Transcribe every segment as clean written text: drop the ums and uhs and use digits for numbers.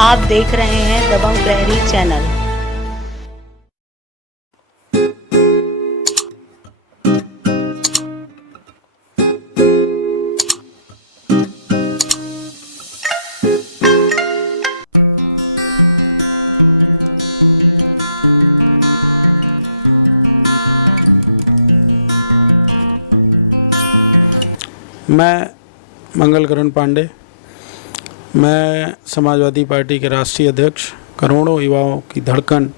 आप देख रहे हैं दबंग प्रहरी चैनल। मैं मंगलकरण पांडे, मैं समाजवादी पार्टी के राष्ट्रीय अध्यक्ष, करोड़ों युवाओं की धड़कन,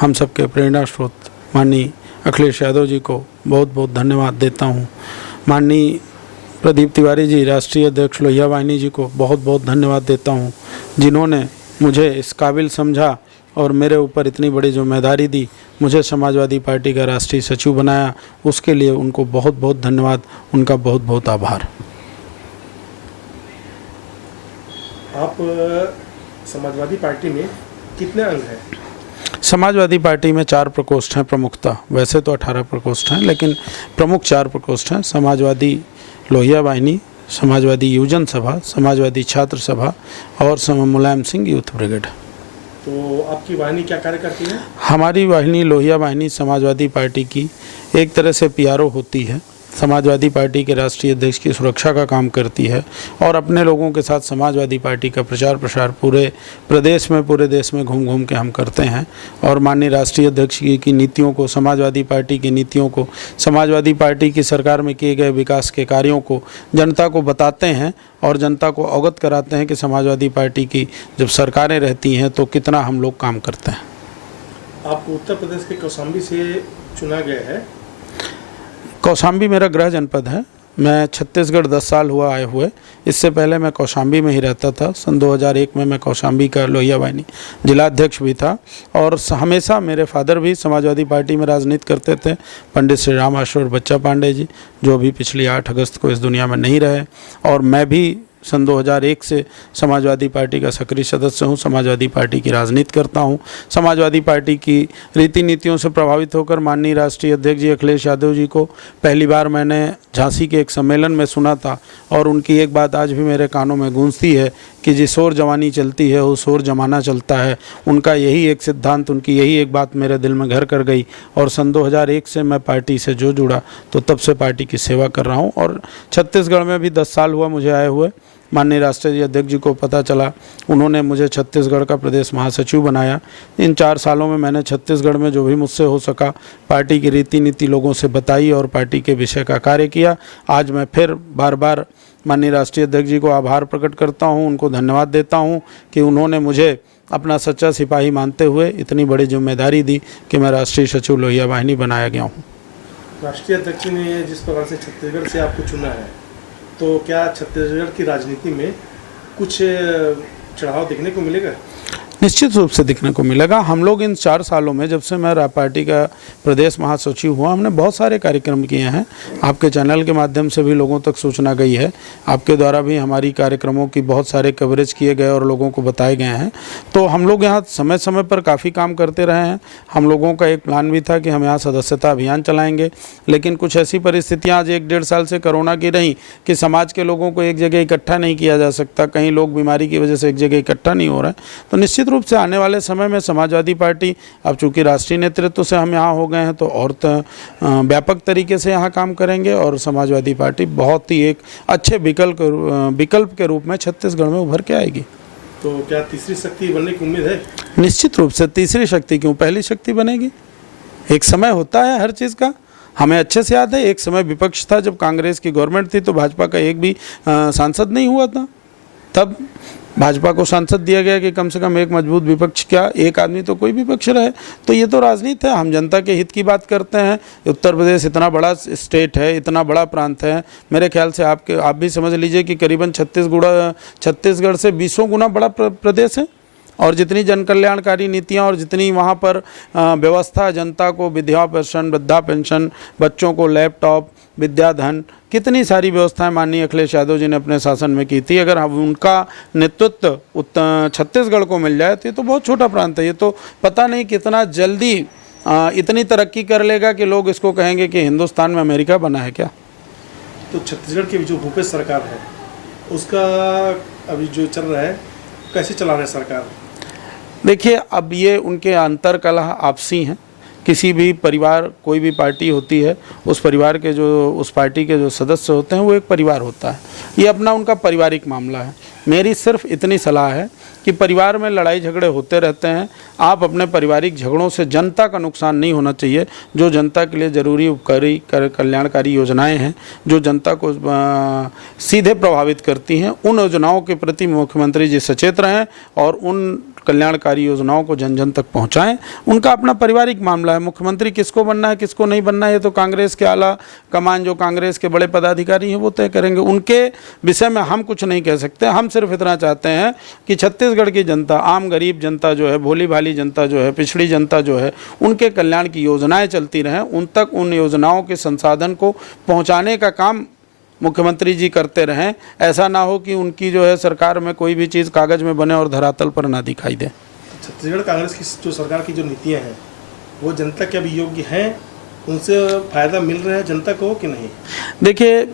हम सबके प्रेरणा स्रोत माननीय अखिलेश यादव जी को बहुत बहुत धन्यवाद देता हूँ। माननीय प्रदीप तिवारी जी, राष्ट्रीय अध्यक्ष लोहिया वाहिनी जी को बहुत बहुत धन्यवाद देता हूँ, जिन्होंने मुझे इस काबिल समझा और मेरे ऊपर इतनी बड़ी जिम्मेदारी दी, मुझे समाजवादी पार्टी का राष्ट्रीय सचिव बनाया। उसके लिए उनको बहुत बहुत धन्यवाद, उनका बहुत बहुत आभार। आप समाजवादी पार्टी में कितने अंग हैं? समाजवादी पार्टी में 4 प्रकोष्ठ हैं प्रमुखता, वैसे तो 18 प्रकोष्ठ हैं, लेकिन प्रमुख 4 प्रकोष्ठ हैं। समाजवादी लोहिया वाहिनी, समाजवादी युवजन सभा, समाजवादी छात्र सभा और मुलायम सिंह यूथ ब्रिगेड। तो आपकी वाहिनी क्या कार्य करती है? हमारी वाहिनी लोहिया वाहिनी समाजवादी पार्टी की एक तरह से पीआरओ होती है, समाजवादी पार्टी के राष्ट्रीय अध्यक्ष की सुरक्षा का काम करती है और अपने लोगों के साथ समाजवादी पार्टी का प्रचार प्रसार पूरे प्रदेश में, पूरे देश में घूम घूम के हम करते हैं और माननीय राष्ट्रीय अध्यक्ष की नीतियों को, समाजवादी पार्टी की नीतियों को, समाजवादी पार्टी की सरकार में किए गए विकास के कार्यों को जनता को बताते हैं और जनता को अवगत कराते हैं कि समाजवादी पार्टी की जब सरकारें रहती हैं तो कितना हम लोग काम करते हैं। आपको उत्तर प्रदेश के कौशाम्बी से चुना गया है। कौशाम्बी मेरा गृह जनपद है। मैं छत्तीसगढ़ 10 साल हुआ आए हुए, इससे पहले मैं कौशाम्बी में ही रहता था। सन 2001 में मैं कौशाम्बी का लोहिया वाहिनी जिलाध्यक्ष भी था और हमेशा मेरे फादर भी समाजवादी पार्टी में राजनीति करते थे, पंडित श्री राम आश्वर बच्चा पांडे जी, जो भी पिछली 8 अगस्त को इस दुनिया में नहीं रहे। और मैं भी सन 2001 से समाजवादी पार्टी का सक्रिय सदस्य हूँ, समाजवादी पार्टी की राजनीति करता हूँ। समाजवादी पार्टी की रीति नीतियों से प्रभावित होकर माननीय राष्ट्रीय अध्यक्ष जी अखिलेश यादव जी को पहली बार मैंने झांसी के एक सम्मेलन में सुना था और उनकी एक बात आज भी मेरे कानों में गूंजती है कि जिस ओर जवानी चलती है उस ओर जमाना चलता है। उनका यही एक सिद्धांत, उनकी यही एक बात मेरे दिल में घर कर गई और सन 2001 से मैं पार्टी से जो जुड़ा तो तब से पार्टी की सेवा कर रहा हूँ। और छत्तीसगढ़ में भी 10 साल हुआ मुझे आए हुए। माननीय राष्ट्रीय अध्यक्ष जी को पता चला, उन्होंने मुझे छत्तीसगढ़ का प्रदेश महासचिव बनाया। इन 4 सालों में मैंने छत्तीसगढ़ में जो भी मुझसे हो सका पार्टी की रीति नीति लोगों से बताई और पार्टी के विषय का कार्य किया। आज मैं फिर बार बार माननीय राष्ट्रीय अध्यक्ष जी को आभार प्रकट करता हूं, उनको धन्यवाद देता हूं कि उन्होंने मुझे अपना सच्चा सिपाही मानते हुए इतनी बड़ी जिम्मेदारी दी कि मैं राष्ट्रीय सचिव लोहिया वाहिनी बनाया गया हूँ। राष्ट्रीय अध्यक्ष ने जिस प्रकार से छत्तीसगढ़ से आपको चुना है, तो क्या छत्तीसगढ़ की राजनीति में कुछ चढ़ाव देखने को मिलेगा? निश्चित रूप से दिखने को मिलेगा। हम लोग इन 4 सालों में, जब से मैं पार्टी का प्रदेश महासचिव हुआ, हमने बहुत सारे कार्यक्रम किए हैं। आपके चैनल के माध्यम से भी लोगों तक सूचना गई है, आपके द्वारा भी हमारी कार्यक्रमों की बहुत सारे कवरेज किए गए और लोगों को बताए गए हैं। तो हम लोग यहाँ समय समय पर काफ़ी काम करते रहे हैं। हम लोगों का एक प्लान भी था कि हम यहाँ सदस्यता अभियान चलाएँगे, लेकिन कुछ ऐसी परिस्थितियाँ आज 1-1.5 साल से कोरोना की रहीं कि समाज के लोगों को एक जगह इकट्ठा नहीं किया जा सकता। कई लोग बीमारी की वजह से एक जगह इकट्ठा नहीं हो रहे हैं। तो निश्चित रूप से आने वाले समय में समाजवादी पार्टी, अब चूंकि राष्ट्रीय नेतृत्व से हम यहाँ हो गए हैं तो और व्यापक तरीके से यहाँ काम करेंगे और समाजवादी पार्टी बहुत ही एक अच्छे विकल्प के रूप में छत्तीसगढ़ में उभर के आएगी। तो क्या तीसरी शक्ति बनने की उम्मीद है? निश्चित रूप से तीसरी शक्ति क्यों, पहली शक्ति बनेगी। एक समय होता है हर चीज़ का। हमें अच्छे से याद है, एक समय विपक्ष था जब कांग्रेस की गवर्नमेंट थी तो भाजपा का एक भी सांसद नहीं हुआ था। तब भाजपा को सांसद दिया गया कि कम से कम एक मजबूत विपक्ष, क्या एक आदमी तो कोई विपक्ष रहे। तो ये तो राजनीति है, हम जनता के हित की बात करते हैं। उत्तर प्रदेश इतना बड़ा स्टेट है, इतना बड़ा प्रांत है, मेरे ख्याल से आप भी समझ लीजिए कि करीबन छत्तीसगढ़ से 20 गुना बड़ा प्रदेश है। और जितनी जन कल्याणकारी नीतियाँ और जितनी वहाँ पर व्यवस्था, जनता को विधवा पेंशन, वृद्धा पेंशन, बच्चों को लैपटॉप, विद्याधन, कितनी सारी व्यवस्थाएं माननीय अखिलेश यादव जी ने अपने शासन में की थी। अगर उनका नेतृत्व छत्तीसगढ़ को मिल जाए तो ये तो बहुत छोटा प्रांत है, ये तो पता नहीं कितना जल्दी इतनी तरक्की कर लेगा कि लोग इसको कहेंगे कि हिंदुस्तान में अमेरिका बना है क्या। तो छत्तीसगढ़ की जो भूपेश सरकार है उसका अभी जो चल रहा है, कैसे चला रहा है सरकार? देखिए, अब ये उनके अंतर कलह आपसी हैं। किसी भी परिवार, कोई भी पार्टी होती है, उस परिवार के उस पार्टी के जो सदस्य होते हैं वो एक परिवार होता है। ये अपना उनका पारिवारिक मामला है। मेरी सिर्फ इतनी सलाह है कि परिवार में लड़ाई झगड़े होते रहते हैं, आप अपने पारिवारिक झगड़ों से जनता का नुकसान नहीं होना चाहिए। जो जनता के लिए ज़रूरी उपकारी कल्याणकारी योजनाएं हैं, जो जनता को सीधे प्रभावित करती हैं, उन योजनाओं के प्रति मुख्यमंत्री जी सचेत रहें और उन कल्याणकारी योजनाओं को जन जन तक पहुंचाएं। उनका अपना पारिवारिक मामला है। मुख्यमंत्री किसको बनना है, किसको नहीं बनना है, ये तो कांग्रेस के आला कमान, जो कांग्रेस के बड़े पदाधिकारी हैं, वो तय करेंगे। उनके विषय में हम कुछ नहीं कह सकते। हम सिर्फ इतना चाहते हैं कि छत्तीसगढ़ की जनता, आम गरीब जनता जो है, भोली भाली जनता जो है, पिछड़ी जनता जो है, उनके कल्याण की योजनाएं चलती रहें, उन तक उन योजनाओं के संसाधन को पहुँचाने का काम मुख्यमंत्री जी करते रहें। ऐसा ना हो कि उनकी जो है सरकार में कोई भी चीज़ कागज़ में बने और धरातल पर ना दिखाई दे। छत्तीसगढ़ कांग्रेस की जो सरकार की जो नीतियां हैं वो जनता के अभी योग्य हैं, उनसे फ़ायदा मिल रहा है जनता को कि नहीं? देखिए,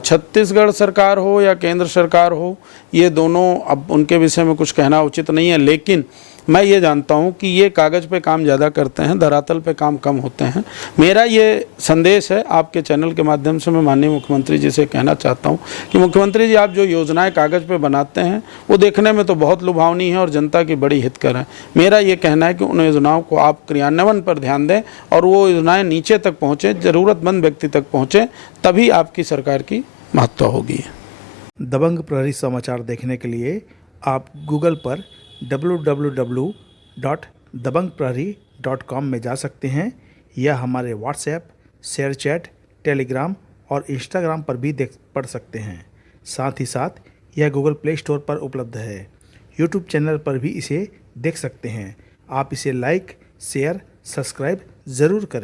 छत्तीसगढ़ सरकार हो या केंद्र सरकार हो, ये दोनों, अब उनके विषय में कुछ कहना उचित नहीं है, लेकिन मैं ये जानता हूँ कि ये कागज़ पे काम ज़्यादा करते हैं, धरातल पे काम कम होते हैं। मेरा ये संदेश है आपके चैनल के माध्यम से, मैं माननीय मुख्यमंत्री जी से कहना चाहता हूँ कि मुख्यमंत्री जी, आप जो योजनाएं कागज़ पे बनाते हैं वो देखने में तो बहुत लुभावनी है और जनता की बड़ी हितकर है। मेरा ये कहना है कि उन योजनाओं को आप क्रियान्वयन पर ध्यान दें और वो योजनाएँ नीचे तक पहुँचें, ज़रूरतमंद व्यक्ति तक पहुँचें, तभी आपकी सरकार की महत्ता होगी। दबंग प्रहरी समाचार देखने के लिए आप गूगल पर www.dabangprahari.com में जा सकते हैं या हमारे व्हाट्सएप, शेयर चैट, टेलीग्राम और इंस्टाग्राम पर भी पढ़ सकते हैं। साथ ही साथ यह गूगल प्ले स्टोर पर उपलब्ध है। यूट्यूब चैनल पर भी इसे देख सकते हैं। आप इसे लाइक, शेयर, सब्सक्राइब ज़रूर करें।